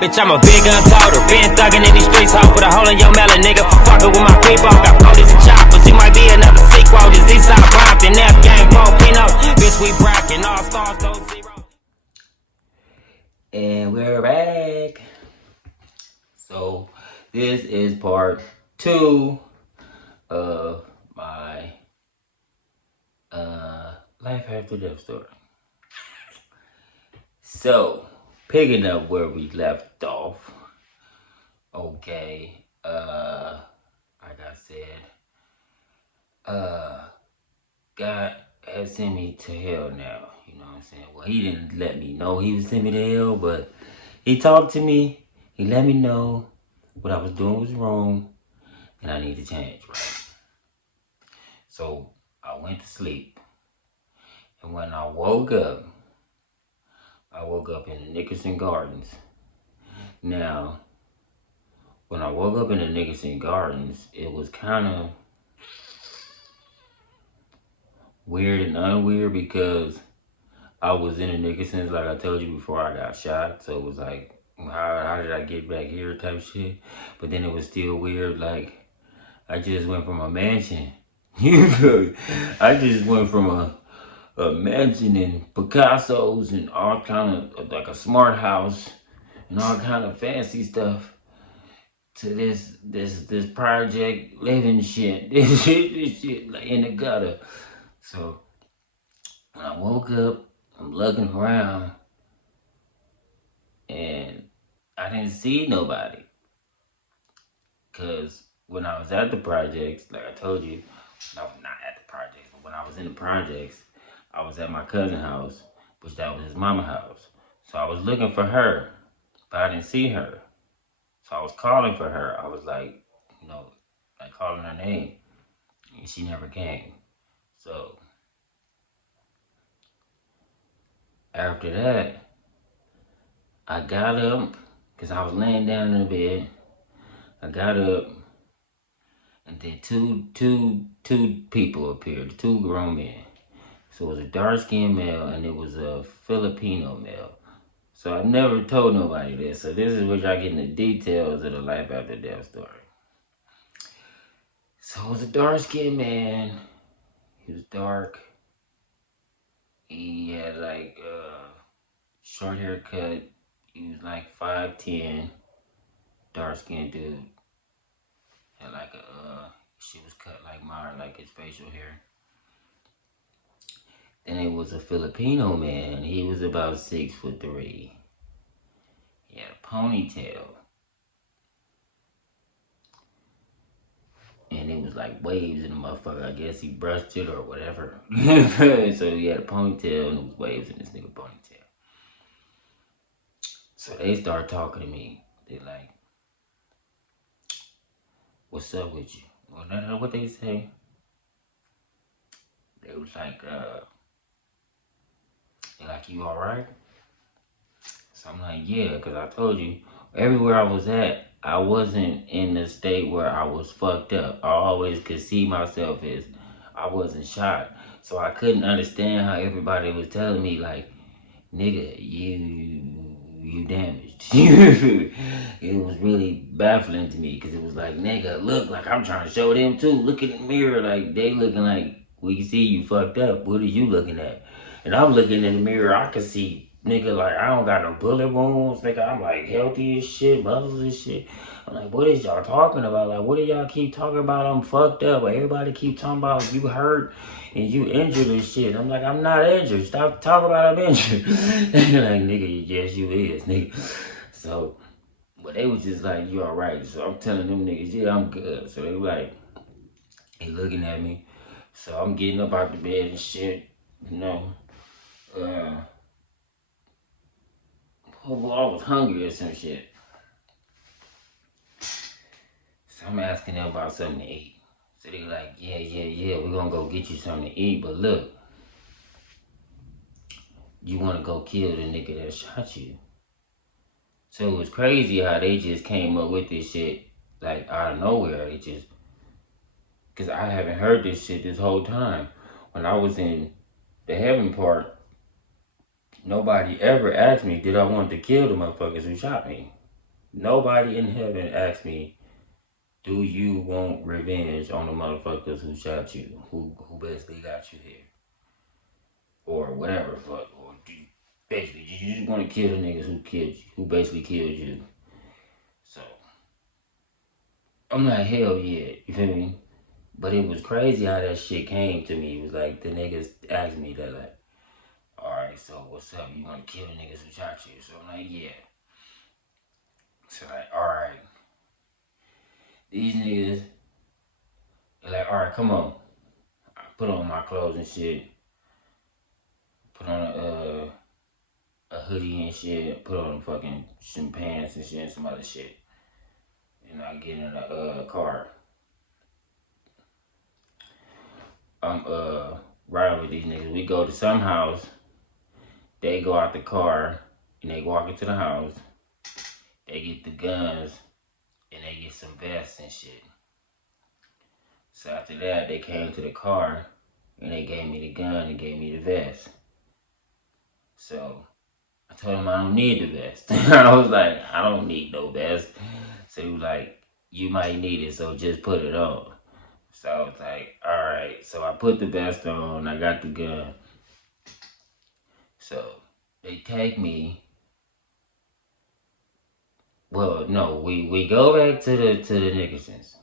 Bitch, I'm a big gun toter. Been thugging in these streets, ho. Put a hole in your melon, nigga. Fuckin' with my people. Got police and choppers. You might be another sequel. This Eastside Compton. F game, Volcanoes. Bitch, we brackin' all stars, those zeros. And we're back. So, this is part 2 of my life after death story. So, picking up where we left off. Okay, like I said, God has sent me to hell now. You know what I'm saying? Well, he didn't let me know he was sending me to hell, but he talked to me. He let me know what I was doing was wrong, and I need to change, right? So I went to sleep, and when I woke up in the Nickerson Gardens. Now, when I woke up in the Nickerson Gardens, it was kind of weird and unweird because I was in the Nickersons, like I told you before I got shot. So it was like, how did I get back here type shit? But then it was still weird, like, I just went from a mansion. You feel me? I just went from a mansion and Picasso's and all kind of, like a smart house and all kind of fancy stuff to this project living shit. This shit like in the gutter. So when I woke up, I'm looking around and I didn't see nobody. Cause when I was at the projects, like I told you, no, not at the projects, but when I was in the projects, I was at my cousin's house, which that was his mama's house. So I was looking for her, but I didn't see her. So I was calling for her. I was like, like calling her name, and she never came. So after that, I got up, because I was laying down in the bed. I got up, and then two people appeared, 2 grown men. So it was a dark-skinned male, and it was a Filipino male. So I never told nobody this. So this is where y'all getting the details of the life after death story. So it was a dark-skinned man. He was dark. He had like short haircut. He was like 5'10", dark-skinned dude. Had like shit was cut like mine, like his facial hair. Then it was a Filipino man. He was about 6'3". He had a ponytail. And it was like waves in the motherfucker. I guess he brushed it or whatever. So he had a ponytail and it was waves in this nigga ponytail. So they start talking to me. They like, what's up with you? Well, that's not what they say. They was like, they like, you alright? So I'm like, yeah, because I told you, everywhere I was at, I wasn't in the state where I was fucked up. I always could see myself as I wasn't shot. So I couldn't understand how everybody was telling me, like, nigga, you damaged. It was really baffling to me because it was like, nigga, look, like I'm trying to show them too. Look in the mirror, like they looking like, we can see you fucked up. What are you looking at? And I'm looking in the mirror, I can see, nigga, like, I don't got no bullet wounds, nigga. I'm, like, healthy as shit, muscles and shit. I'm like, what is y'all talking about? Like, what do y'all keep talking about? I'm fucked up. Like, everybody keep talking about you hurt and you injured and shit. I'm like, I'm not injured. Stop talking about I'm injured. Like, nigga, yes, you is, nigga. So, but they was just like, you all right. So I'm telling them niggas, yeah, I'm good. So they were like, they looking at me. So I'm getting up out the bed and shit, you know. Well, I was hungry or some shit. So I'm asking them about something to eat. So they like, yeah, we're gonna go get you something to eat. But look, you wanna go kill the nigga that shot you. So it was crazy how they just came up with this shit, like out of nowhere. It just, cause I haven't heard this shit this whole time. When I was in the heaven part, nobody ever asked me, did I want to kill the motherfuckers who shot me? Nobody in heaven asked me, do you want revenge on the motherfuckers who shot you, who basically got you here, or whatever fuck, or basically you just want to kill the niggas who killed you, who basically killed you. So I'm like, hell yeah, you feel me? But it was crazy how that shit came to me. It was like the niggas asked me that, like, alright, so what's up? You want to kill the niggas who shot you? So I'm like, yeah. So like, alright, these niggas, they're like, alright, come on. I put on my clothes and shit. Put on a hoodie and shit. Put on fucking some pants and shit and some other shit. And I get in a car. I'm riding with these niggas. We go to some house. They go out the car and they walk into the house. They get the guns and they get some vests and shit. So after that, they came to the car and they gave me the gun and gave me the vest. So I told them I don't need the vest. I was like, I don't need no vest. So he was like, you might need it, so just put it on. So I was like, alright. So I put the vest on, I got the gun. So they take me. Well, no, we go back to the Nickersons.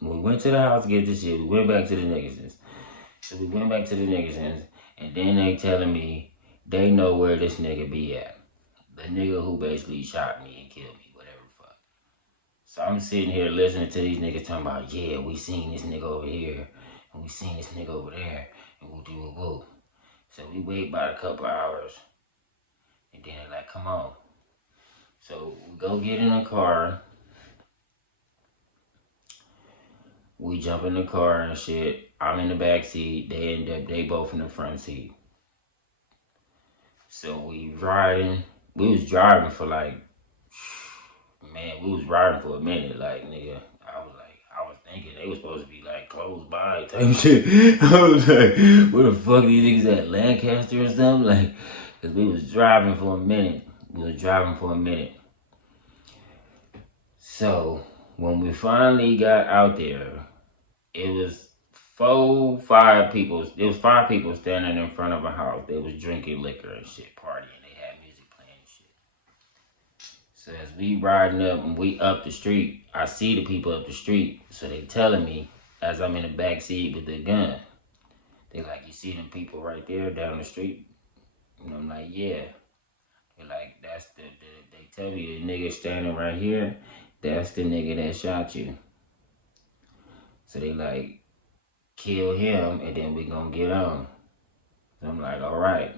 We went to the house to get the shit. We went back to the Nickersons. So we went back to the Nickersons, and then they telling me they know where this nigga be at. The nigga who basically shot me and killed me, whatever the fuck. So I'm sitting here listening to these niggas talking about, yeah, we seen this nigga over here, and we seen this nigga over there, and we'll do a woo. So we wait about a couple hours, and then they're like, come on. So we go get in a car. We jump in the car and shit. I'm in the back seat. They both in the front seat. So we riding. We was driving for like, man, we was riding for a minute. Like, nigga, I was thinking they was supposed to be like close by type shit. I was like, where the fuck these niggas at, Lancaster or something? Like, cause we was driving for a minute. So when we finally got out there, it was 5 people. It was 5 people standing in front of a house. They was drinking liquor and shit, partying. They had music playing and shit. So as we riding up and we up the street, I see the people up the street. So they telling me as I'm in the back seat with the gun. They like, you see them people right there down the street? And I'm like, yeah. They're like, that's they tell me the nigga standing right here, that's the nigga that shot you. So they like, kill him and then we gonna get on. So I'm like, all right.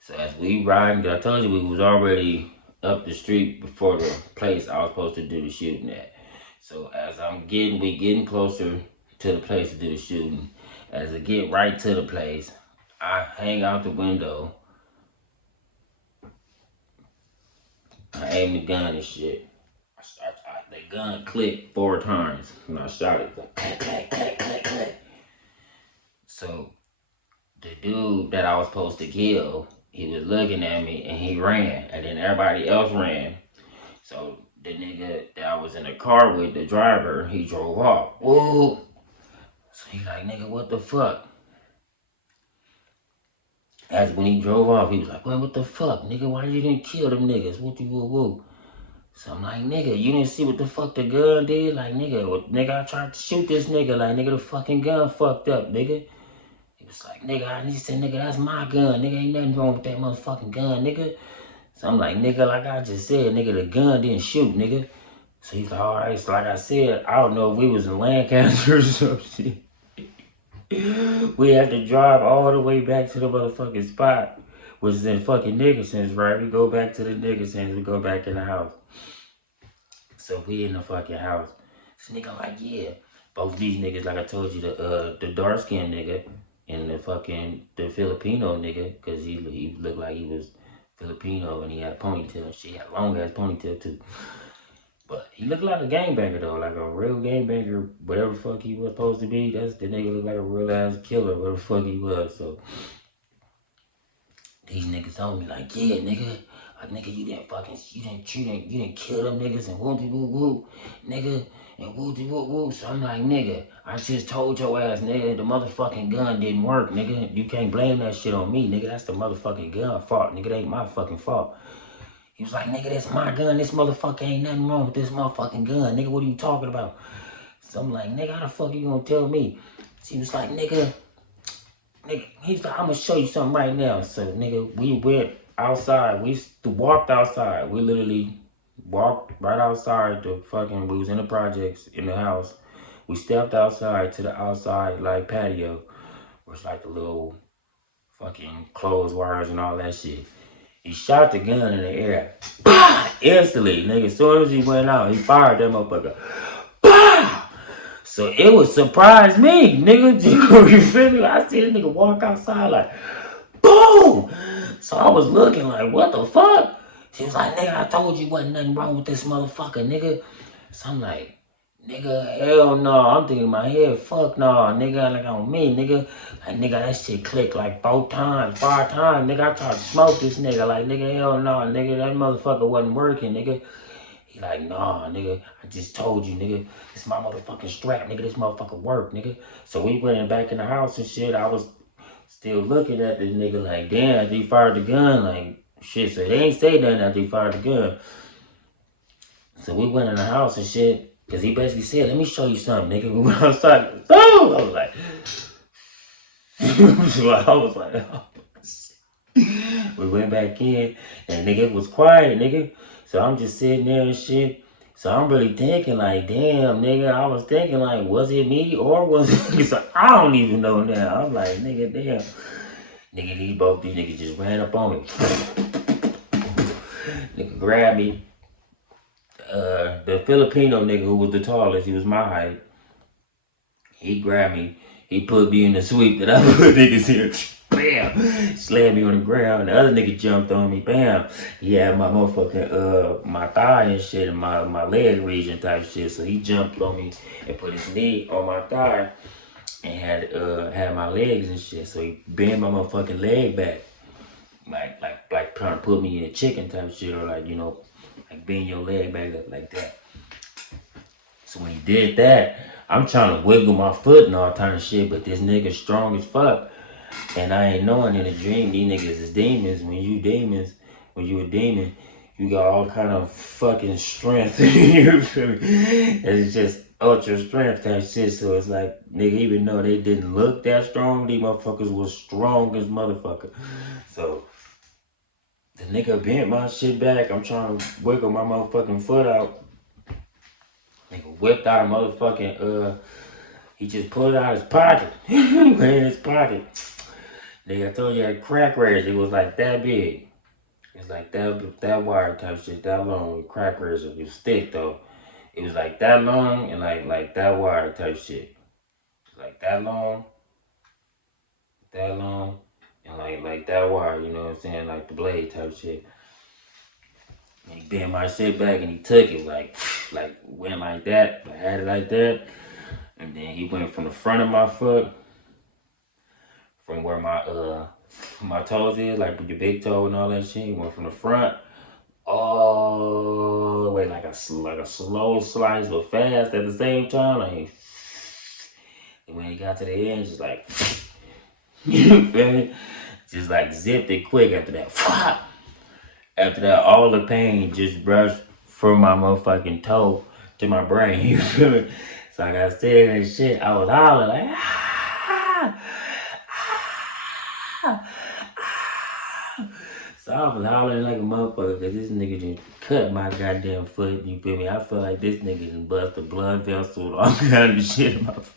So as we riding, I told you we was already up the street before the place I was supposed to do the shooting at. So as we getting closer to the place to do the shooting. As I get right to the place, I hang out the window. I aim the gun and shit. The gun clicked 4 times and I shot it. Like, clack, clack, clack, clack, clack. So the dude that I was supposed to kill, he was looking at me and he ran. And then everybody else ran. So the nigga that I was in the car with, the driver, he drove off. Whoa. So he like, nigga, what the fuck? As when he drove off, he was like, well, what the fuck, nigga? Why you didn't kill them niggas? Woo. So I'm like, nigga, you didn't see what the fuck the gun did? Like, nigga, I tried to shoot this nigga. Like, nigga, the fucking gun fucked up, nigga. He was like, nigga, he said, nigga, that's my gun. Nigga, ain't nothing wrong with that motherfucking gun, nigga. So I'm like, nigga, like I just said, nigga, the gun didn't shoot, nigga. So he's like, all right. So like I said, I don't know if we was in Lancaster or some shit. We had to drive all the way back to the motherfucking spot, which is in fucking Nickersons, right? We go back to the Nickersons, we go back in the house. So we in the fucking house. This nigga like, yeah. Both these niggas, like I told you, the dark skinned nigga and the Filipino nigga, cause he looked like he was Filipino and he had a ponytail and shit. He had a long ass ponytail too. But he looked like a gangbanger though, like a real gangbanger, whatever the fuck he was supposed to be. That's the nigga looked like a real ass killer, whatever the fuck he was. So these niggas told me like, yeah, nigga, Like, nigga, you didn't kill them niggas and whoop whoop whoop, nigga, and whoop whoop whoop. So I'm like, nigga, I just told your ass, nigga, the motherfucking gun didn't work, nigga. You can't blame that shit on me, nigga. That's the motherfucking gun fault, nigga. It ain't my fucking fault. He was like, nigga, that's my gun. This motherfucker ain't nothing wrong with this motherfucking gun, nigga. What are you talking about? So I'm like, nigga, how the fuck you gonna tell me? So he was like, nigga, he's like, I'm gonna show you something right now. So, nigga, we went outside. We walked outside. We literally walked right outside the fucking, we was in the projects, in the house. We stepped outside to the outside, like, patio, where it's like the little fucking clothes wires and all that shit. He shot the gun in the air. Instantly, nigga. As soon as he went out, he fired that motherfucker. So it would surprise me, nigga. You feel me? I see this nigga walk outside like, boom! So I was looking like, what the fuck? She was like, nigga, I told you wasn't nothing wrong with this motherfucker, nigga. So I'm like, nigga, hell no. I'm thinking in my head, fuck no, nigga, like on me, nigga. Like, nigga, that shit clicked like 4 times, 5 times, nigga. I tried to smoke this nigga, like, nigga, hell no, nigga, that motherfucker wasn't working, nigga. He like, nah, nigga, I just told you, nigga, this my motherfucking strap, nigga, this motherfucker work, nigga. So we went back in the house and shit. I was still looking at this nigga like, damn, he fired the gun, like, shit. So they ain't say nothing after he fired the gun. So we went in the house and shit, because he basically said, let me show you something, nigga. We went outside. Oh! I was like, oh, shit. We went back in, and nigga, it was quiet, nigga. So I'm just sitting there and shit. So I'm really thinking like, damn, nigga, I was thinking like, was it me or was it? So I don't even know now. I'm like, nigga, damn. Nigga, both these niggas just ran up on me. Nigga grabbed me. The Filipino nigga who was the tallest, he was my height. He grabbed me. He put me in the sweep that I put niggas here. Bam! Slammed me on the ground. The other nigga jumped on me. Bam! He had my motherfucking, my thigh and shit, and my leg region type shit. So he jumped on me and put his knee on my thigh and had my legs and shit. So he bent my motherfucking leg back. Like trying to put me in a chicken type shit, or like, you know, like bend your leg back up like that. So when he did that, I'm trying to wiggle my foot and all kind of shit, but this nigga strong as fuck. And I ain't knowing in a dream, these niggas is demons. When you a demon, you got all kind of fucking strength. You feel me? It's just ultra strength type shit. So it's like, nigga, even though they didn't look that strong, these motherfuckers was strong as motherfucker. So the nigga bent my shit back. I'm trying to wiggle my motherfucking foot out. Nigga whipped out a motherfucking, he just pulled it out of his pocket. In his pocket. Nigga, I told you I had crack razor. It was like that big. It's like that wire type shit, that long with crack razor. It was thick though. It was like that long and like that wire type shit. Like that long, and like that wire, you know what I'm saying? Like the blade type shit. And he bent my shit back and he took it like went like that. I had it like that. And then he went from the front of my foot, from where my toes is, like with your big toe and all that shit. He went from the front all the way like a slow slice, but fast at the same time. Like, and when he got to the end, just like, you feel me? Just like zipped it quick after that. After that, all the pain just brushed from my motherfucking toe to my brain. You feel me? So like I said and shit, I was hollering like, ah, ah, ah. So I was hollering like a motherfucker because this nigga just cut my goddamn foot. You feel me? I feel like this nigga just bust a blood vessel, all kind of shit in my foot.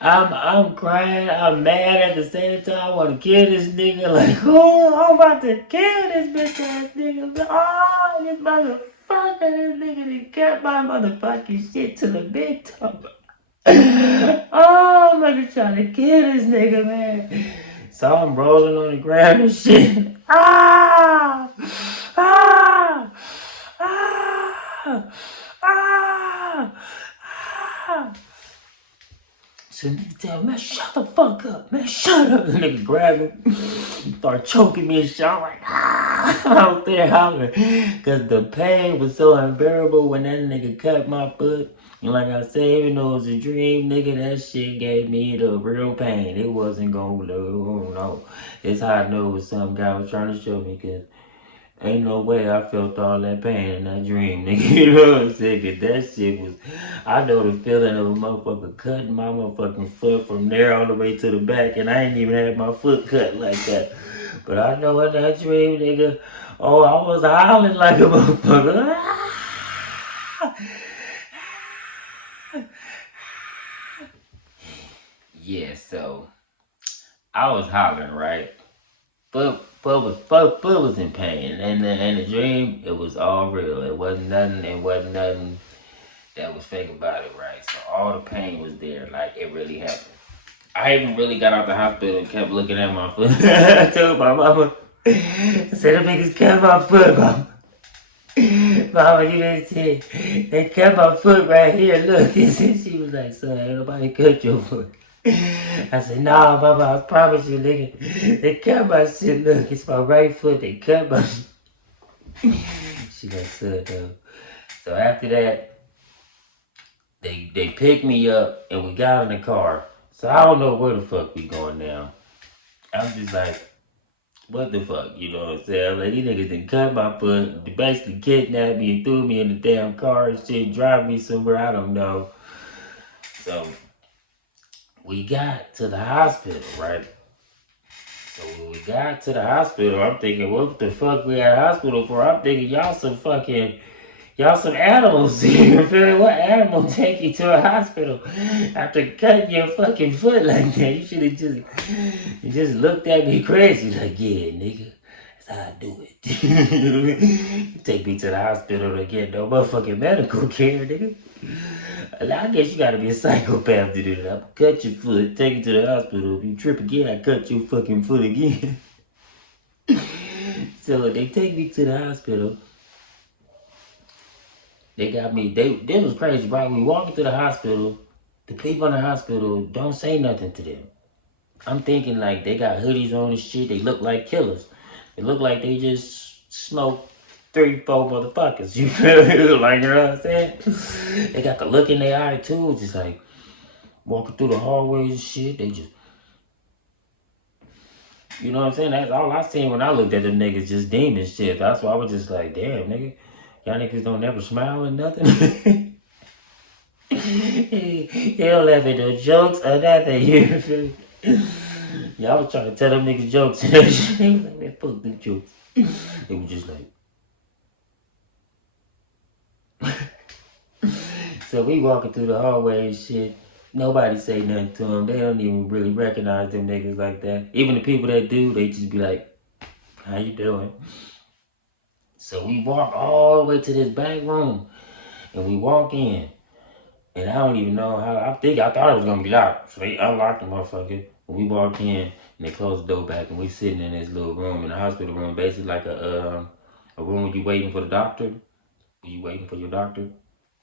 I'm crying, I'm mad at the same time. I want to kill this nigga. Like, oh, I'm about to kill this bitch ass nigga. Oh, this motherfucker, this nigga done cut my motherfucking shit to the big toe. Oh, I'm about to try to kill this nigga, man. So I'm rolling on the ground and shit. Ah! Ah! Ah! Ah! Ah! So nigga tell me, man, shut the fuck up, man, shut up. The nigga grab me, start choking me and shit. I'm like, ah. I was there hollering because the pain was so unbearable when that nigga cut my foot. And like I said, even though it was a dream, nigga, that shit gave me the real pain. It wasn't gonna, no. It's how I know it was some guy was trying to show me, because ain't no way I felt all that pain in that dream, nigga. You know what I'm saying? Cause that shit was, I know the feeling of a motherfucker cutting my motherfucking foot from there all the way to the back, and I ain't even had my foot cut like that. But I know in that dream, nigga, oh, I was howling like a motherfucker. Yeah, so I was hollering, right? But was in pain, and the dream, it was all real. It wasn't nothing that was fake about it, right? So all the pain was there, like it really happened. I even really got out the hospital and kept looking at my foot. I told my mama, I said, the niggas cut my foot, mama. Mama, you didn't see, they cut my foot right here, look. She was like, son, ain't nobody cut your foot. I said, nah, mama, I promise you, nigga. They cut my shit, look, it's my right foot, they cut my shit. She like, son, though. So after that, they picked me up and we got in the car. So I don't know where the fuck we going now. I'm just like, what the fuck, you know what I'm saying? I'm like, these niggas done cut my foot, they basically kidnapped me and threw me in the damn car and shit, drive me somewhere, I don't know. So we got to the hospital, right? So when we got to the hospital, I'm thinking, what the fuck we at the hospital for? I'm thinking, y'all some animals. You feel me? What animal take you to a hospital after cutting your fucking foot like that? You should have just looked at me crazy like, yeah, nigga, that's how I do it. Take me to the hospital to get no motherfucking medical care, nigga. I guess you gotta be a psychopath to do that. I'll cut your foot, take you to the hospital. If you trip again, I cut your fucking foot again. So they take me to the hospital. They got me, this was crazy, right? We walk into the hospital, the people in the hospital don't say nothing to them. I'm thinking like they got hoodies on and shit, they look like killers. They look like they just smoked 3-4 motherfuckers, you feel me? Like, you know what I'm saying? They got the look in their eye too, just like walking through the hallways and shit, they just, you know what I'm saying? That's all I seen when I looked at them niggas, just demon shit. That's why I was just like, damn, nigga. Y'all niggas don't never smile or nothing. They don't laugh at no jokes or nothing. You feel me? Y'all was trying to tell them niggas jokes. They was like, man, fuck them jokes. They was just like. So we walking through the hallway and shit. Nobody say nothing to them. They don't even really recognize them niggas like that. Even the people that do, they just be like, how you doing? So we walk all the way to this back room, and we walk in, and I don't even know how. I thought it was gonna be locked, so they unlocked the motherfucker. When we walk in, and they close the door back, and we sitting in this little room, in the hospital room, basically like a room where you waiting for the doctor. When you waiting for your doctor,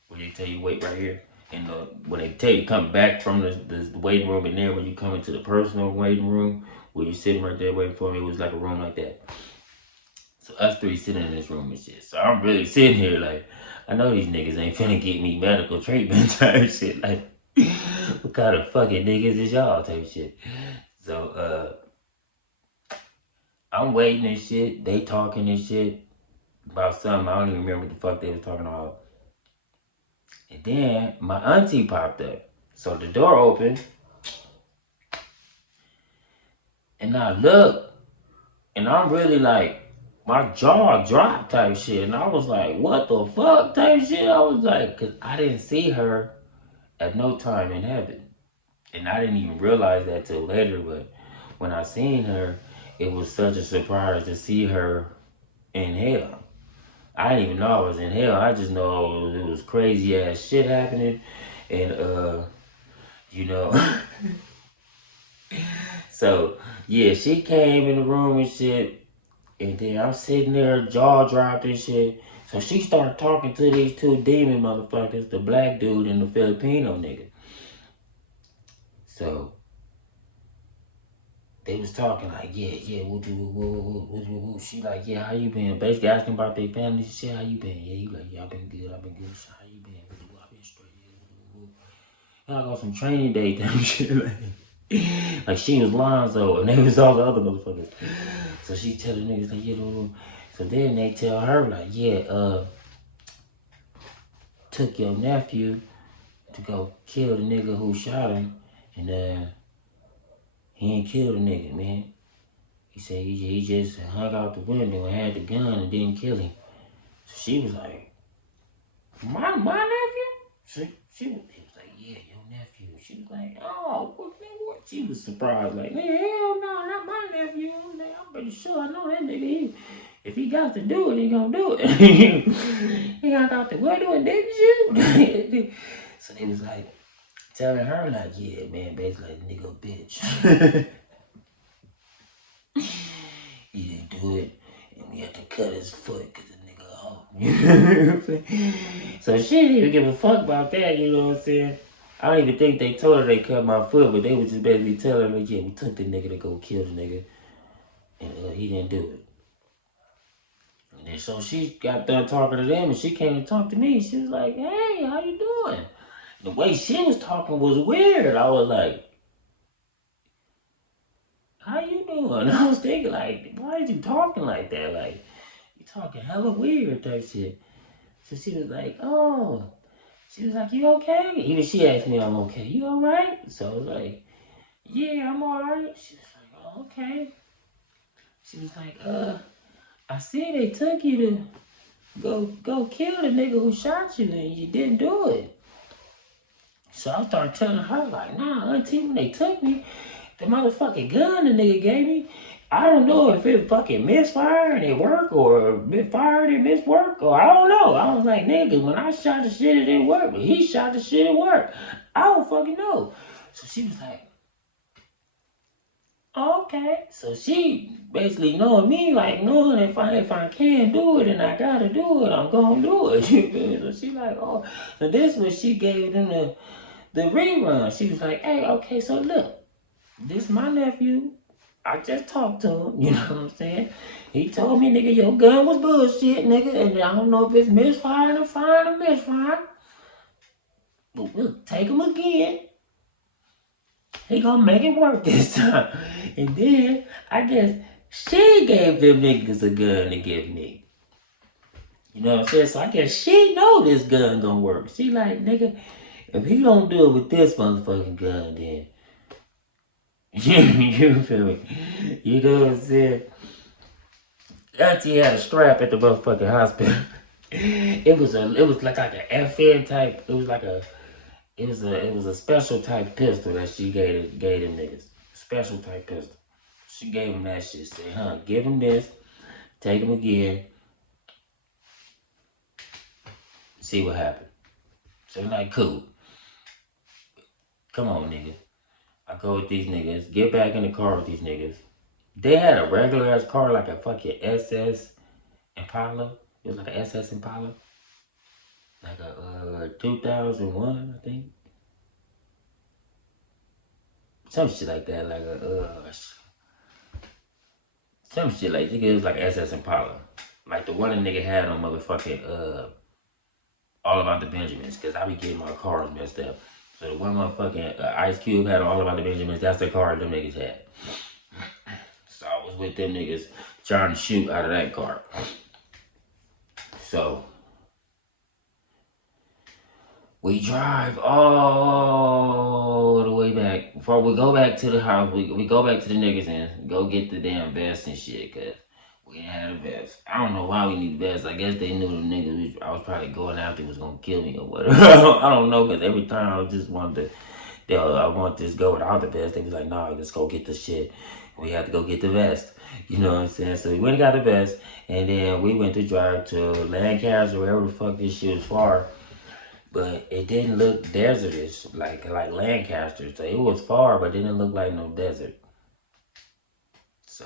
where they tell you wait right here, and when they tell you to come back from the waiting room, and there when you come into the personal waiting room, where you sitting right there waiting for me, it was like a room like that. So us three sitting in this room and shit. So I'm really sitting here like, I know these niggas ain't finna get me medical treatment type shit. Like, what kind of fucking niggas is y'all type shit? So, I'm waiting and shit. They talking and shit about something. I don't even remember what the fuck they was talking about. And then my auntie popped up. So the door opened. And I look. And I'm really like, my jaw dropped type shit. And I was like, what the fuck type shit? I was like, because I didn't see her at no time in heaven. And I didn't even realize that till later. But when I seen her, it was such a surprise to see her in hell. I didn't even know I was in hell. I just know it was crazy ass shit happening. And, you know. So, yeah, she came in the room and shit. And then I'm sitting there, jaw dropped and shit. So she started talking to these two demon motherfuckers, the black dude and the Filipino nigga. So they was talking like, yeah, woo. She like, yeah, how you been? Basically asking about their family. She said, how you been? Yeah, he like, yeah, I've been good. She said, how you been? I've been straight. Yeah, I got some training day type shit. Like she was Lonzo and they was all the other motherfuckers. So she tell the niggas like, yeah, woo. So then they tell her like, yeah, took your nephew to go kill the nigga who shot him, and he ain't killed the nigga, man. He said he just hung out the window and had the gun and didn't kill him. So she was like, my nephew? He was like, yeah, your nephew. She was like, oh, what? She was surprised, like, man, hell no, not my nephew. I'm pretty sure I know that nigga. If he got to do it, he gonna do it. He got out the window and didn't shoot. So they was like, telling her like, yeah, man, basically like, nigga a bitch. He didn't do it, and we had to cut his foot because the nigga a hoe. You know what I'm saying? So she didn't even give a fuck about that, you know what I'm saying? I don't even think they told her they cut my foot, but they was just basically telling her, like, yeah, we took the nigga to go kill the nigga, and he didn't do it. And then so she got done talking to them, and she came to talk to me. She was like, hey, how you doing? The way she was talking was weird. I was like, how you doing? I was thinking like, why is you talking like that? Like, you talking hella weird type shit. So she was like, oh. She was like, you okay? Even she asked me, I'm okay. You alright? So I was like, yeah, I'm alright. She was like, oh, okay. She was like, I see they took you to go kill the nigga who shot you and you didn't do it. So I started telling her, like, nah, auntie, when they took me, the motherfucking gun the nigga gave me, I don't know if it fucking misfired and it worked or fired and misworked or I don't know. I was like, nigga, when I shot the shit it didn't work, but he shot the shit it worked. I don't fucking know. So she was like, okay. So she basically knowing me, like knowing if I can do it and I gotta do it, I'm gonna do it. You feel me? So she like, oh, so this was she gave them the rerun. She was like, hey, okay, so look, this my nephew. I just talked to him, you know what I'm saying? He told me, nigga, your gun was bullshit, nigga, and I don't know if it's misfiring or firing or misfiring. But we'll take him again. He gonna make it work this time. And then, I guess, she gave them niggas a gun to give me. You know what I'm saying? So I guess she know this gun gonna work. She like, nigga, if he don't do it with this motherfucking gun, then you feel me? You know what I'm saying? Auntie had a strap at the motherfucking hospital. It was like an FN type. It was a special type pistol that she gave them niggas. Special type pistol. She gave them that shit. Said, huh, give him this, take him again, see what happened. So they're like, cool. Come on, nigga. I go with these niggas, get back in the car with these niggas. They had a regular ass car like a fucking SS Impala. It was like an SS Impala. Like a 2001, I think. Some shit like that. Like some shit like, it was like an SS Impala. Like the one a nigga had on motherfucking All About the Benjamins. Cause I be getting my cars messed up. So the one motherfucking Ice Cube had on All About the Benjamins, that's the car them niggas had. So I was with them niggas trying to shoot out of that car. So we drive all the way back. Before we go back to the house, we go back to the niggas and go get the damn vest and shit, cause we didn't have a vest. I don't know why we need a vest. I guess they knew the niggas I was probably going after was gonna kill me or whatever. I don't know, cause every time I just wanted to, I want this go without the vest. They was like, nah, let's go get the shit. We had to go get the vest. You know what I'm saying? So we went and got the vest, and then we went to drive to Lancaster, wherever the fuck this shit was far. But it didn't look desertish, like Lancaster. So it was far, but it didn't look like no desert. So,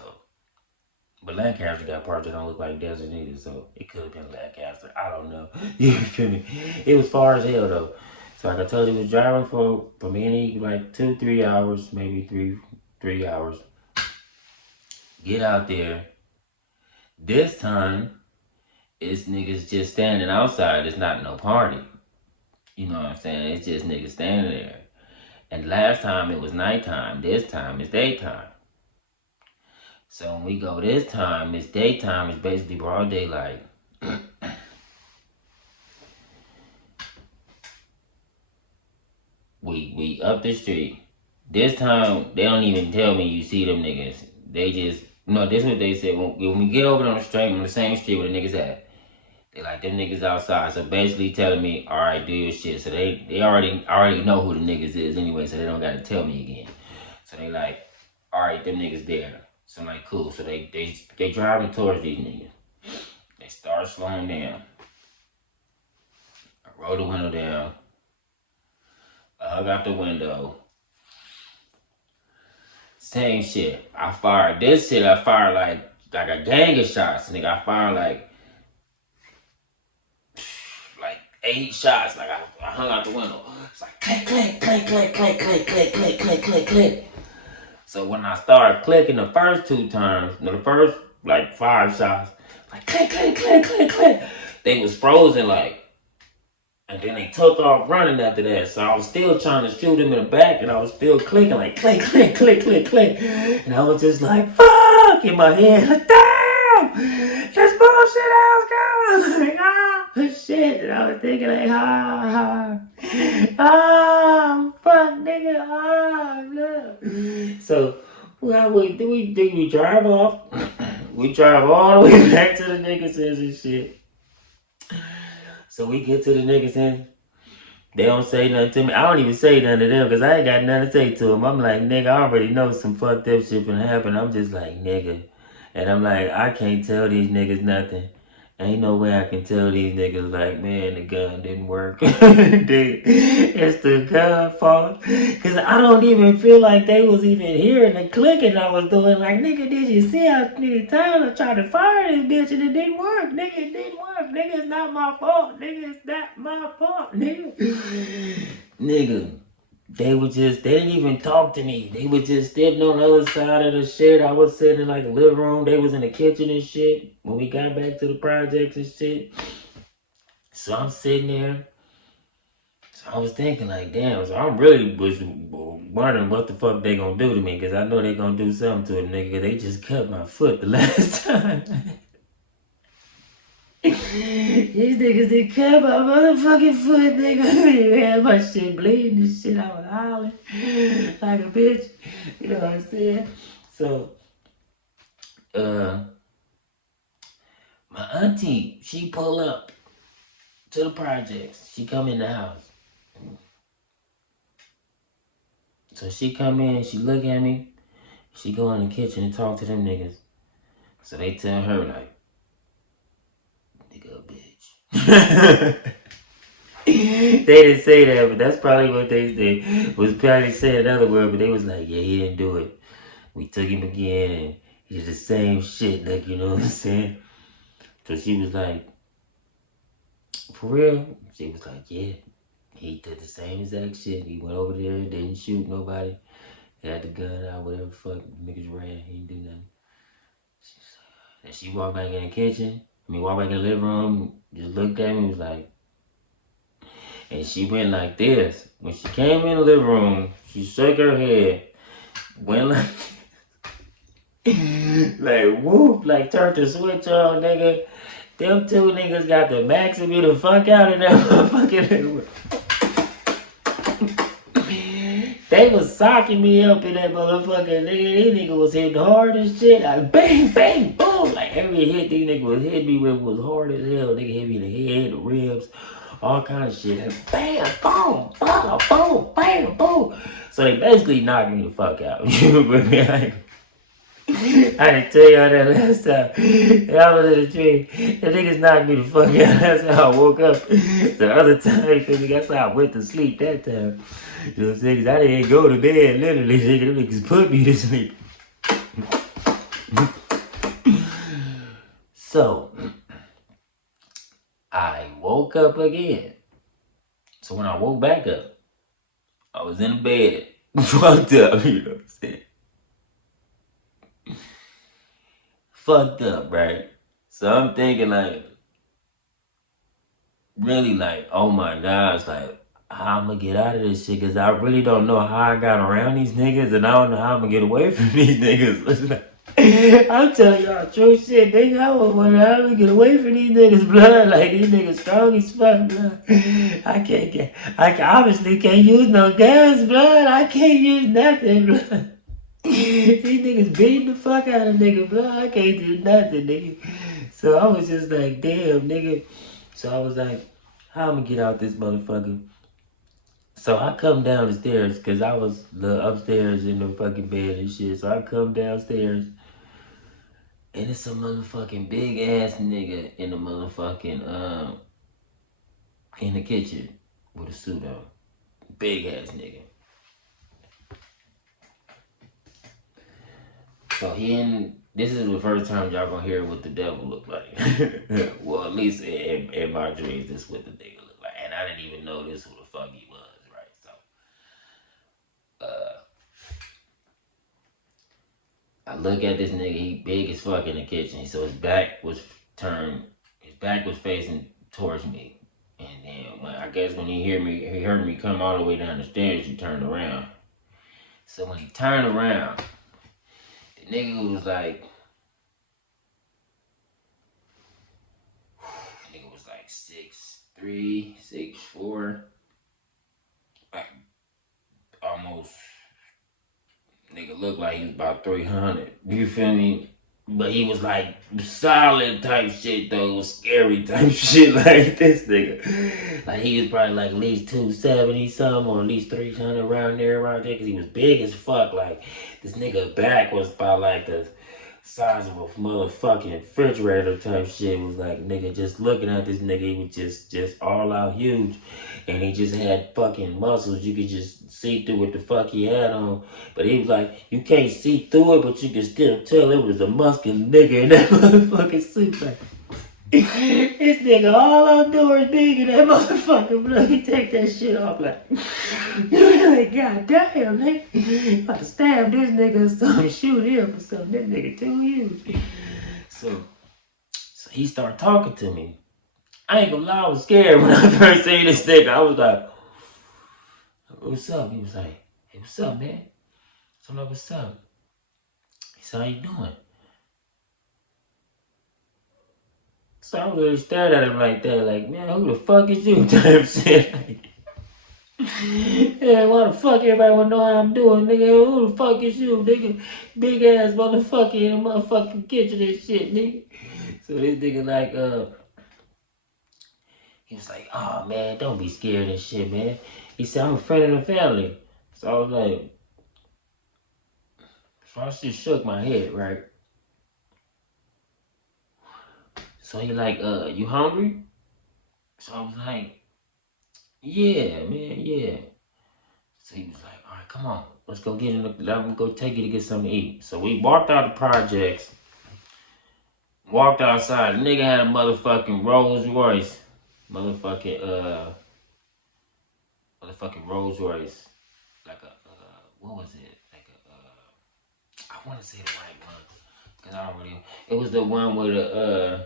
but Lancaster got parts that don't look like desert either. So it could have been Lancaster. I don't know. You feel me? It was far as hell though. So like I told you, we was driving for me and he like 2-3 hours, maybe three hours. Get out there. This time, it's niggas just standing outside. It's not no party. You know what I'm saying? It's just niggas standing there. And last time it was nighttime. This time it's daytime. So when we go this time, it's daytime. It's basically broad daylight. we up the street. This time they don't even tell me you see them niggas. They just this is what they said. When we get over on the street, on the same street where the niggas at, they like them niggas outside. So basically telling me, all right, do your shit. So they already know who the niggas is anyway. So they don't gotta tell me again. So they like, all right, them niggas there. So I'm like, cool. So they driving towards these niggas. They start slowing down. I roll the window down. I hug out the window. Same shit. I fired this shit. I fired like a gang of shots, nigga. I fired like 8 shots. Like I hung out the window. It's like click, click, click, click, click, click, click, click, click, click, click. So when I started clicking the first 2 times, the first like 5 shots, like click, click, click, click, click, they was frozen like. And then they took off running after that. So I was still trying to shoot him in the back, and I was still clicking like click, click, click, click, click. And I was just like, fuck, in my head, like, damn, this bullshit ass going. Like, shit. And I was thinking like, fuck, nigga, look. So we drive off. We drive all the way back to the niggas and shit. So we get to the niggas and they don't say nothing to me. I don't even say nothing to them because I ain't got nothing to say to them. I'm like, nigga, I already know some fucked up shit finna happen. I'm just like, nigga. And I'm like, I can't tell these niggas nothing. Ain't no way I can tell these niggas like, man, the gun didn't work. It's the gun fault. Cause I don't even feel like they was even hearing the clicking I was doing. Like, nigga, did you see how many times I tried to fire this bitch and it didn't work? Nigga, it didn't work. Nigga, it's not my fault. Nigga, it's not my fault. Nigga. Nigga. They didn't even talk to me. They were just sitting on the other side of the shit. I was sitting in like the living room. They was in the kitchen and shit when we got back to the projects and shit. So I'm sitting there. So I was thinking like, damn. So I'm really was wondering what the fuck they gonna do to me. Because I know they gonna do something to a nigga. They just cut my foot the last time. These niggas did cut my motherfucking foot, nigga. Had my shit bleeding and shit. I was hollering like a bitch. You know what I'm saying? So, my auntie, she pull up to the projects. She come in the house. So she come in, she look at me. She go in the kitchen and talk to them niggas. So they tell her like, nigga, bitch. They didn't say that, but that's probably what they was probably saying another word, but they was like, yeah, he didn't do it. We took him again and he did the same shit, like, you know what I'm saying? So she was like, for real? She was like, yeah, he did the same exact shit. He went over there, didn't shoot nobody, had the gun out, whatever the fuck, niggas ran, he didn't do nothing. And she walked back in the kitchen, walked back in the living room, just looked at me and was like, and she went like this. When she came in the living room, she shook her head, went like, like whoop, like turned the switch on, nigga. Them 2 niggas got the maxing me the fuck out of that motherfucking. They was socking me up in that motherfucking nigga. These niggas was hitting hard as shit. Like bang, bang, boom. Like every hit these niggas was hitting me with was hard as hell. Nigga hit me in the head, the ribs, all kind of shit. Like, bam, boom, boom, boom, bam, boom. So they basically knocked me the fuck out. You know what I mean? Like, I didn't tell y'all that last time. I was in a dream. The niggas knocked me the fuck out. That's how I woke up. The other time, that's how I went to sleep that time. You know what I'm saying? 'Cause I didn't go to bed, literally. Them niggas put me to sleep. So, I woke up again. So when I woke back up, I was in the bed, fucked up, you know what I'm saying? fucked up, right? So I'm thinking like, really like, oh my gosh, like, how I'm gonna get out of this shit? Cause I really don't know how I got around these niggas, and I don't know how I'm gonna get away from these niggas. I'm telling y'all true shit, nigga. I don't wonder how I'm gonna get away from these niggas, blood. Like these niggas strong as fuck, blood. Obviously can't use no guns, blood. I can't use nothing, blood. These niggas beating the fuck out of nigga, blood. I can't do nothing, nigga. So I was just like, damn, nigga. So I was like, how I'm gonna get out this motherfucker? So I come down the stairs, cause I was upstairs in the fucking bed and shit. So I come downstairs, and it's a motherfucking big ass nigga in the motherfucking in the kitchen with a suit on. Big ass nigga. So this is the first time y'all gonna hear what the devil look like. Well, at least in my dreams, this is what the nigga look like. And I didn't even know this who the fuck he was, right? So, I look at this nigga, he big as fuck in the kitchen. So his back was facing towards me. And then I guess when he heard me come all the way down the stairs, he turned around. So when he turned around, the nigga was like, 6'3", 6'4", like almost. Nigga looked like he was about 300. You feel me? But he was like solid type shit though, scary type shit like this nigga. Like he was probably like at least 270 something or at least 300 around there, cause he was big as fuck. Like this nigga back was about like the size of a motherfucking refrigerator type shit. It was like nigga just looking at this nigga, he was just all out huge. And he just had fucking muscles. You could just see through what the fuck he had on. But he was like, you can't see through it, but you can still tell it was a muscular nigga in that motherfucking suit. Like, this nigga all outdoors big in that motherfucker, bro. He take that shit off like, you're like, god damn, nigga. About to stab this nigga or something, shoot him or something. That nigga too huge. So he started talking to me. I ain't gonna lie, I was scared when I first seen this nigga. I was like, what's up? He was like, hey, what's up, man? So I'm like, what's up? He said, how you doing? So I really stared at him like that, like, man, who the fuck is you? Type shit. Like, yeah, why the fuck everybody wanna know how I'm doing, nigga? Who the fuck is you, nigga? Big ass motherfucker in the motherfucking kitchen and shit, nigga. So this nigga like, he was like, oh man, don't be scared and shit, man. He said, I'm a friend of the family. So I was like, so I just shook my head, right? So he like, you hungry? So I was like, yeah, man, yeah. So he was like, all right, come on. Let's go get in the, let me go take you to get something to eat. So we walked out the projects, walked outside. The nigga had a motherfucking Rolls Royce. Motherfucking Rolls Royce. Like a, what was it? Like a, I want to say the right one. Cause I don't really, it was the one with the,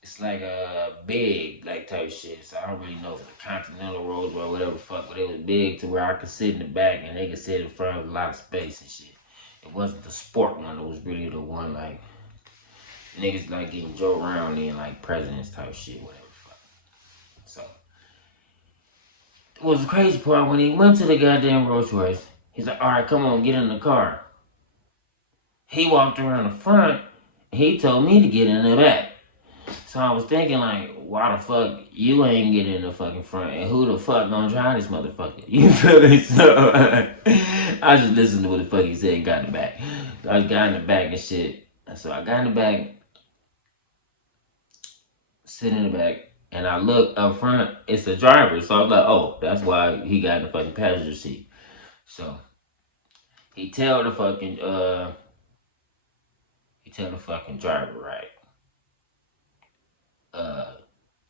it's like a big, like type shit. So I don't really know if it's a Continental Rolls or whatever the fuck, but it was big to where I could sit in the back and they could sit in front of a lot of space and shit. It wasn't the sport one, it was really the one like, niggas like getting Joe around in like presidents type shit, whatever the fuck. So, it was the crazy part when he went to the goddamn Rolls Royce, he's like, alright, come on, get in the car. He walked around the front, and he told me to get in the back. So I was thinking like, why the fuck you ain't getting in the fucking front, and who the fuck gonna drive this motherfucker? You feel me? So I just listened to what the fuck he said and got in the back. So I got in the back and shit. So I got in the back, sit in the back, and I look up front, it's the driver. So I was like, oh, that's why he got in the fucking passenger seat. So he tell the fucking driver, right?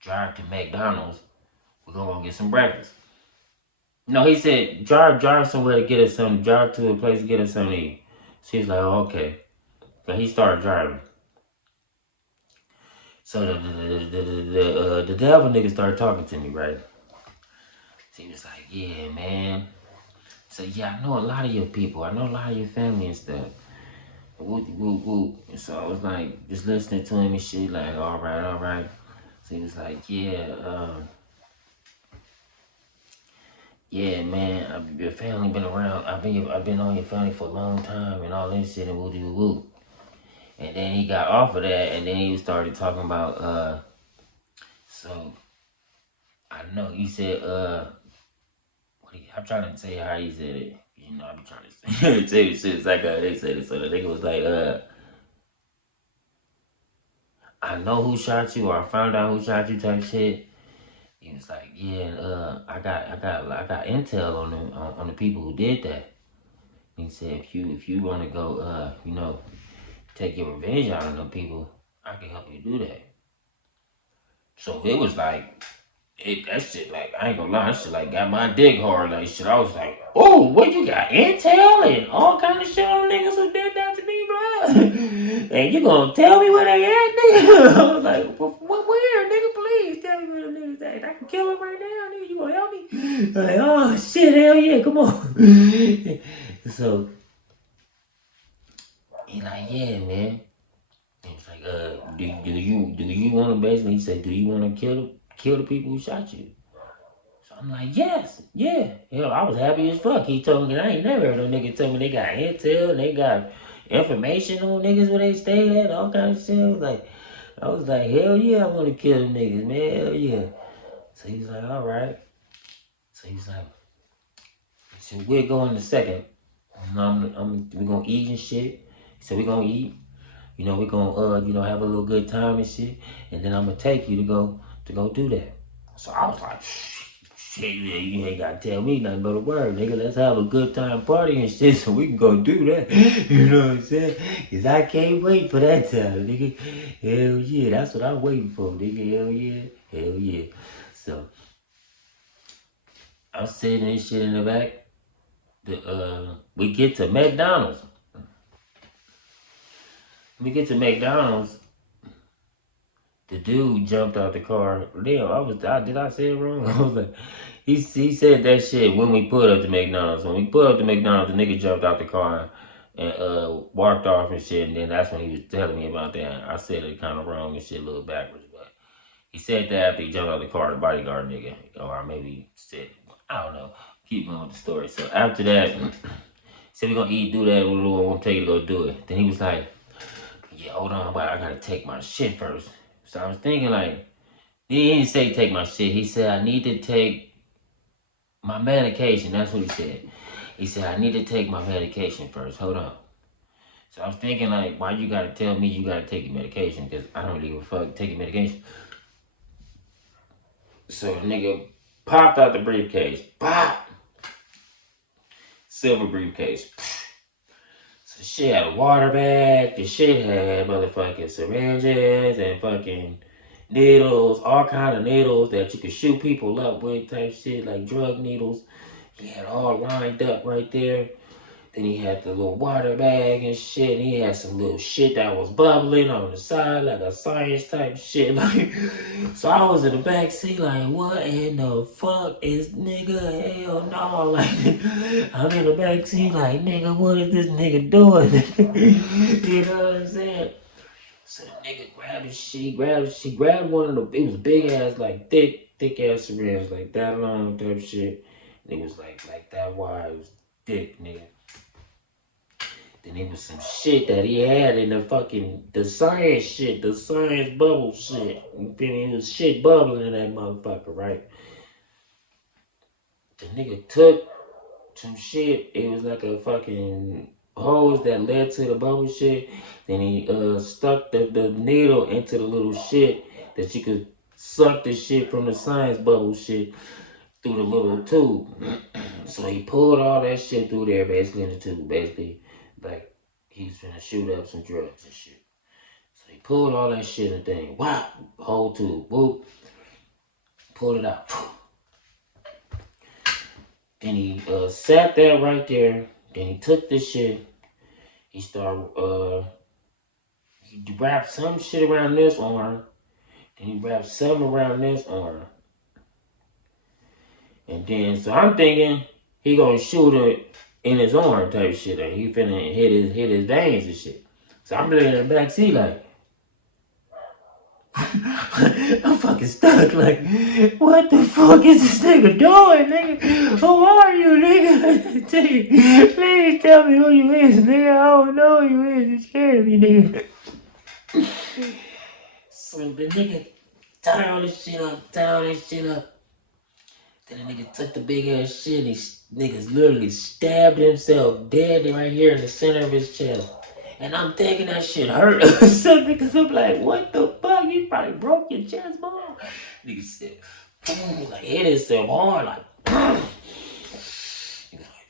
Drive to McDonald's. We're gonna go get some breakfast. No, he said, drive somewhere to get us something. Drive to a place to get us something to eat. She's like, oh, okay. So he started driving. So the devil nigga started talking to me, right? So he was like, yeah, man. So yeah, I know a lot of your people. I know a lot of your family and stuff. Whoop, whoop, whoop. And so I was like, just listening to him and shit, like, all right, all right. So he was like, yeah, man, your family been around. I've been on your family for a long time and all this shit and woo woo woo. And then he got off of that, and then he started talking about so I know you said I'm trying to say how he said it. You know, I'm trying to say say the shit like they said it. So the nigga was like, I know who shot you, or I found out who shot you, type shit. He was like, yeah, I got intel on the people who did that. He said, if you want to go, take your revenge out of them people, I can help you do that. So it was like, that shit, like, I ain't gonna lie, that shit, like, got my dick hard, like, shit. I was like, oh, what, you got intel and all kind of shit on niggas who did that to me, bro? And you gonna tell me where they at, nigga? I was like, where, nigga, please tell me where the niggas at. I can kill him right now, nigga, you gonna help me? I'm like, oh, shit, hell yeah, come on. So, he like, yeah, man. He was like, do you want to basically, he said, do you want to kill the people who shot you? So I'm like, yes, yeah. Hell, I was happy as fuck. He told me, I ain't never heard no nigga tell me they got intel, they got information on niggas where they stay at, all kinds of shit. I was like, hell yeah, I want to kill them niggas, man, hell yeah. So he was like, all right. So he was like, so we'll go in a second. We're gonna eat and shit. So we're gonna eat. You know, we're gonna have a little good time and shit. And then I'm gonna take you to go do that. So I was like, shit, you ain't gotta tell me nothing but a word, nigga. Let's have a good time party and shit so we can go do that. You know what I'm saying? Cause I can't wait for that time, nigga. Hell yeah, that's what I'm waiting for, nigga. Hell yeah, hell yeah. So I'm sitting this shit in the back. We get to McDonald's. The dude jumped out the car. Damn, did I say it wrong? I was like, he said that shit when we pulled up to McDonald's. When we pulled up to McDonald's, the nigga jumped out the car and walked off and shit. And then that's when he was telling me about that. I said it kind of wrong and shit, a little backwards. But he said that after he jumped out the car, the bodyguard nigga. Or maybe said, I don't know. Keep going with the story. So after that, he said we're gonna do that. We're gonna take it to go do it. Then he was like, yeah, hold on, but I gotta take my shit first. So I was thinking like, he didn't say take my shit. He said I need to take my medication. That's what he said. He said I need to take my medication first. Hold on. So I was thinking like, why you gotta tell me you gotta take your medication? Because I don't give a fuck. Take your medication. So the nigga popped out the briefcase. Pop! Silver briefcase. So shit had a water bag. The shit had motherfucking syringes and fucking needles, all kind of needles that you could shoot people up with, type shit, like drug needles. He had all lined up right there. Then he had the little water bag and shit. And he had some little shit that was bubbling on the side, like a science type shit. Like, so I was in the back seat, like, what in the fuck is nigga? Hell no! Like, I'm in the back seat, like, nigga, what is this nigga doing? You know what I'm saying? So the nigga grabbed his shit, grabbed one of the, it was big ass, like thick ass syringe, like that long type shit. And it was like that wide, it was thick, nigga. Then it was some shit that he had in the science shit, the science bubble shit. You feel me? It was shit bubbling in that motherfucker, right? The nigga took some shit, it was like a fucking hose that led to the bubble shit. Then he stuck the needle into the little shit that you could suck the shit from the science bubble shit through the little tube. So he pulled all that shit through there, basically in the tube, basically like he was trying to shoot up some drugs and shit. So he pulled all that shit and thing, wow, whole tube, whoop, pulled it out. Then he sat there right there. Then he took this shit. He started, he wrapped some shit around this arm. He wrapped something around this arm. And then, so I'm thinking he gonna shoot it in his arm type shit. Like he finna hit his veins and shit. So I'm laying in the back seat like, I'm fucking stuck. Like, what the fuck is this nigga doing, nigga? Who are you, nigga? Please tell me who you is, nigga. I don't know who you is. You scared me, nigga. So the nigga tie all this shit up. Then the nigga took the big ass shit and niggas literally stabbed himself dead right here in the center of his chest. And I'm thinking that shit hurt or something because I'm like, what the fuck? You probably broke your chest, bone. Nigga said, boom, like hit himself hard, like, boom. Nigga like,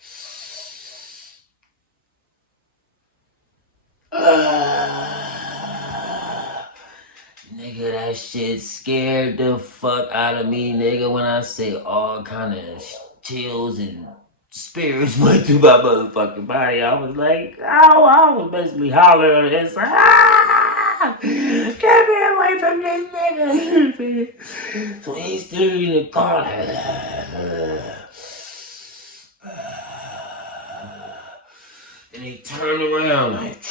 nigga, that shit scared the fuck out of me, nigga. When I say all kind of chills and spirits went through my motherfucking body, I was like, ow, I was basically hollering on the inside, ah! Get me away from this nigga. So he's still in the car, like, and he turned around, like,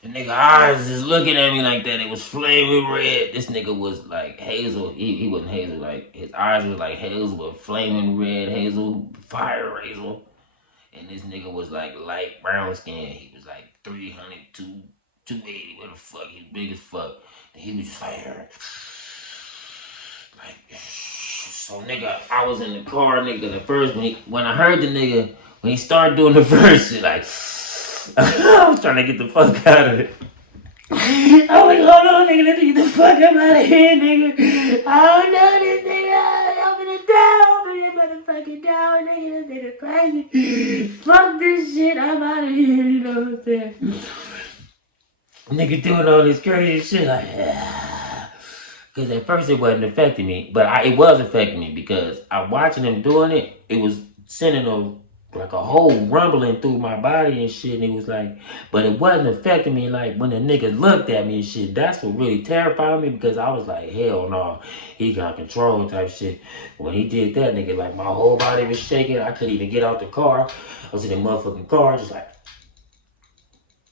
the nigga eyes is looking at me like that. It was flaming red. This nigga was like hazel. He wasn't hazel. Like his eyes was like hazel, but flaming red hazel, fire hazel. And this nigga was like light brown skin. He was like 300, 280. What the fuck? He was big as fuck. And he was just like, so nigga, I was in the car, nigga. The first when I heard the nigga when he started doing the first shit, like. I was trying to get the fuck out of it. I was like, hold on, nigga, let me get the fuck up out of here, nigga. I don't know this nigga. I'm gonna die. I'm gonna motherfucking die, nigga. This nigga crazy. Fuck this shit. I'm out of here, you know what I'm saying? Nigga doing all this crazy shit, like, because at first it wasn't affecting me, but it was affecting me because I'm watching him doing it. It was sending like a whole rumbling through my body and shit. And it was like, but it wasn't affecting me like when the nigga looked at me and shit. That's what really terrified me because I was like, hell no, he got control type shit. When he did that, nigga, like my whole body was shaking. I couldn't even get out the car. I was in the motherfucking car, just like,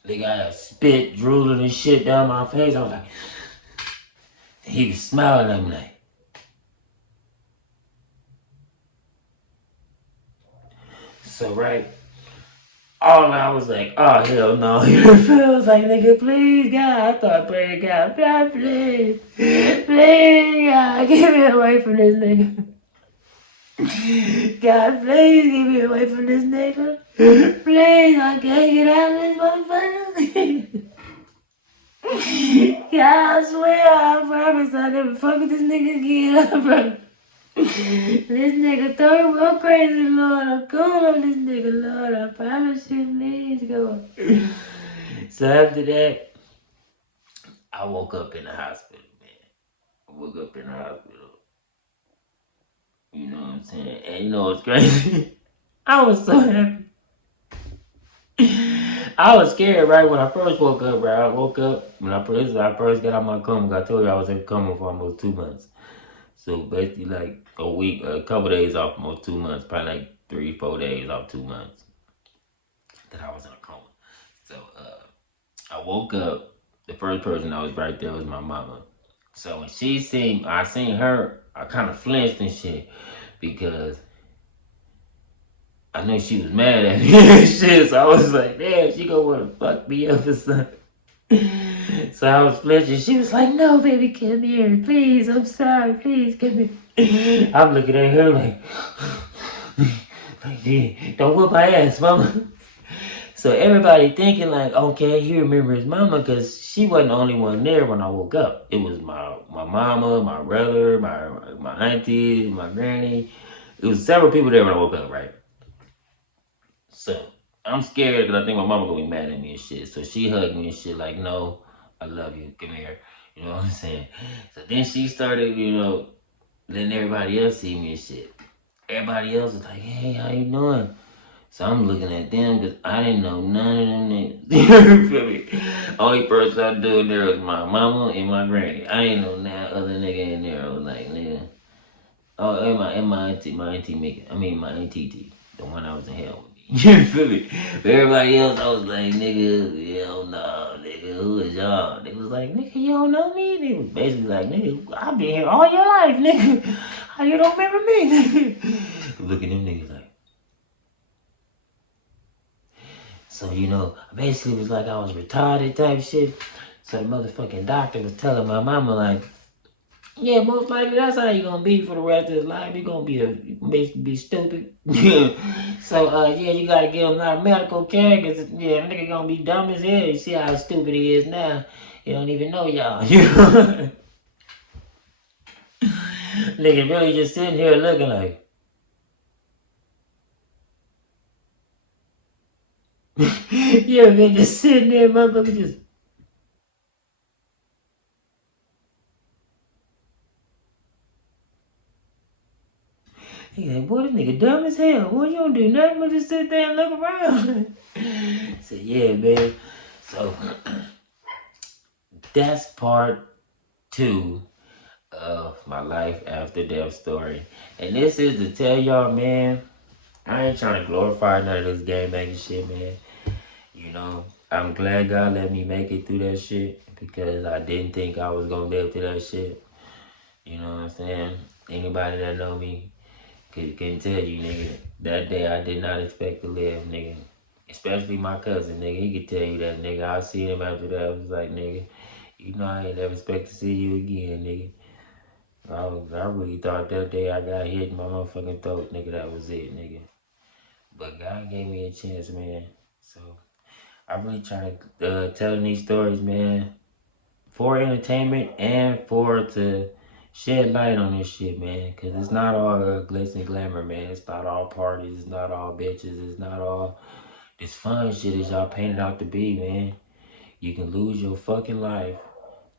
nigga, I had spit, drooling and shit down my face. I was like, he was smiling at me like, so right, all I was like, oh hell no. I was like, nigga, please God. I thought praying to God, God, please, please God, get me away from this nigga. God, please get me away from this nigga. Please, I can't get out of this motherfucker. God, I swear, I promise I never fuck with this nigga again. I promise. This nigga throw me go crazy, Lord. I'm going on this nigga, Lord. I promise you, please go. So after that, I woke up in the hospital, man. I woke up in the hospital. You know what I'm saying? And you know what's crazy? I was so happy. I was scared, right? When I first woke up, right? I woke up, when I first got out of my coma. I told you I was in coma for almost 2 months. So basically like a week, a couple days off, almost 2 months, probably like 3-4 days off 2 months that I was in a coma. So I woke up, the first person that was right there was my mama. So when I seen her, I kind of flinched and shit because I knew she was mad at me and shit. So I was like, damn, she gonna wanna fuck me up or something. So I was flinching. She was like, no, baby, come here. Please, I'm sorry. Please, come here. I'm looking at her like, don't whoop my ass, mama. So everybody thinking like, okay, he remembers his mama because she wasn't the only one there when I woke up. It was my mama, my brother, my auntie, my granny. It was several people there when I woke up, right? So I'm scared because I think my mama gonna be mad at me and shit. So she hugged me and shit like, no, I love you, come here. You know what I'm saying? So then she started, letting everybody else see me and shit. Everybody else was like, hey, how you doing? So I'm looking at them because I didn't know none of them niggas. You feel me? Only person I knew in there was my mama and my granny. I didn't know that other nigga in there. I was like, nigga. Oh, and my auntie Mickey. I mean, my auntie T, the one I was in hell with. You feel me? But everybody else, I was like, nigga, hell no, nigga, who is y'all? They was like, nigga, you don't know me? They was basically like, nigga, I've been here all your life, nigga. How you don't remember me, nigga? Look at them niggas like. So, you know, basically it was like I was retarded type shit. So the motherfucking doctor was telling my mama like, yeah, most likely that's how you gonna be for the rest of his life. You gonna be stupid. So yeah, you gotta give him a lot of medical care, cause yeah, nigga gonna be dumb as hell. You see how stupid he is now. He don't even know y'all. Nigga really just sitting here looking like. Yeah, man, just sitting there, motherfucker, just. He like, boy, this nigga dumb as hell. Boy, you don't do nothing but just sit there and look around. So yeah, man. So that's part 2 of my life after death story. And this is to tell y'all, man, I ain't trying to glorify none of this game banging shit, man. You know, I'm glad God let me make it through that shit because I didn't think I was gonna live through that shit. You know what I'm saying? Anybody that know me can tell you, nigga, that day I did not expect to live, nigga. Especially my cousin, nigga. He could tell you that, nigga. I see him after that. I was like, nigga, you know I ain't never expect to see you again, nigga. I really thought that day I got hit in my motherfucking throat, nigga, that was it, nigga. But God gave me a chance, man. So I really try to telling these stories, man, for entertainment and for to shed light on this shit, man. Cause it's not all glitz and glamour, man. It's not all parties. It's not all bitches. It's not all this fun shit as y'all painted out to be, man. You can lose your fucking life.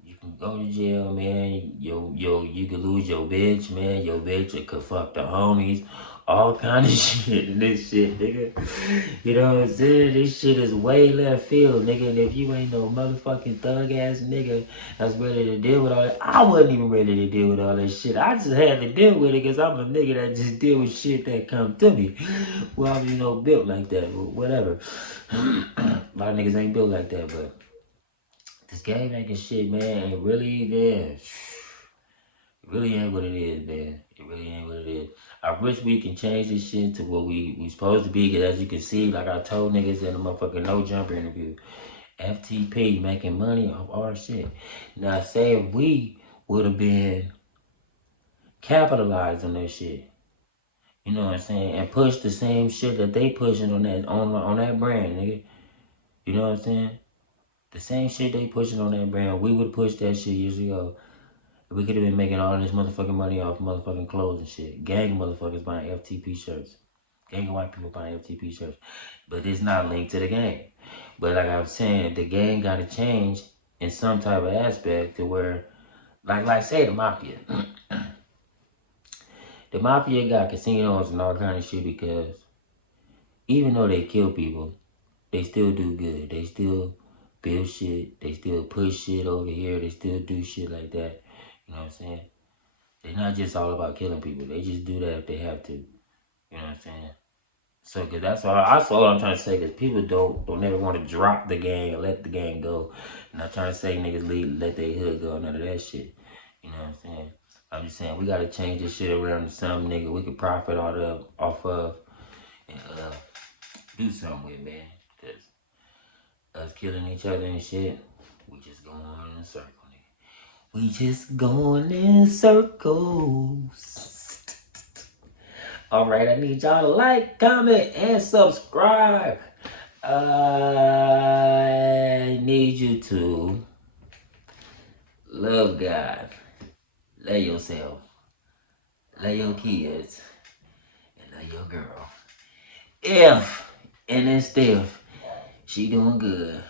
You can go to jail, man. You can lose your bitch, man. Your bitch could fuck the homies. All kind of shit in this shit, nigga. You know what I'm saying? This shit is way left field, nigga. And if you ain't no motherfucking thug ass nigga that's ready to deal with all that, I wasn't even ready to deal with all that shit. I just had to deal with it because I'm a nigga that just deal with shit that come to me. Well, I'm, you know, built like that, but whatever. A lot of niggas ain't built like that, but this game making shit, man, ain't really there. It really ain't what it is, man. It really ain't what it is. I wish we can change this shit to what we supposed to be, because as you can see, like I told niggas in the motherfucking No Jumper interview, FTP making money off our shit. Now, say if we would have been capitalized on that shit, you know what I'm saying, and push the same shit that they pushing on that brand, nigga. You know what I'm saying? The same shit they pushing on that brand, we would push that shit years ago. We could have been making all this motherfucking money off motherfucking clothes and shit. Gang of motherfuckers buying FTP shirts. Gang of white people buying FTP shirts. But it's not linked to the gang. But like I was saying, the gang gotta change in some type of aspect to where, like say the mafia. The mafia got casinos and all kind of shit because even though they kill people, they still do good. They still build shit. They still push shit over here. They still do shit like that. You know what I'm saying? They're not just all about killing people. They just do that if they have to. You know what I'm saying? So, cause that's all I'm trying to say. Cause people don't ever want to drop the gang or let the gang go. I'm not trying to say niggas let their hood go. None of that shit. You know what I'm saying? I'm just saying we gotta change this shit around to something, nigga, we can profit off of and do something with, man. Cause us killing each other and shit, we just going in a circle, nigga. We just going in circles. Alright, I need y'all to like, comment, and subscribe. I need you to love God, love yourself, love your kids, and love your girl. If, and then still, she doing good.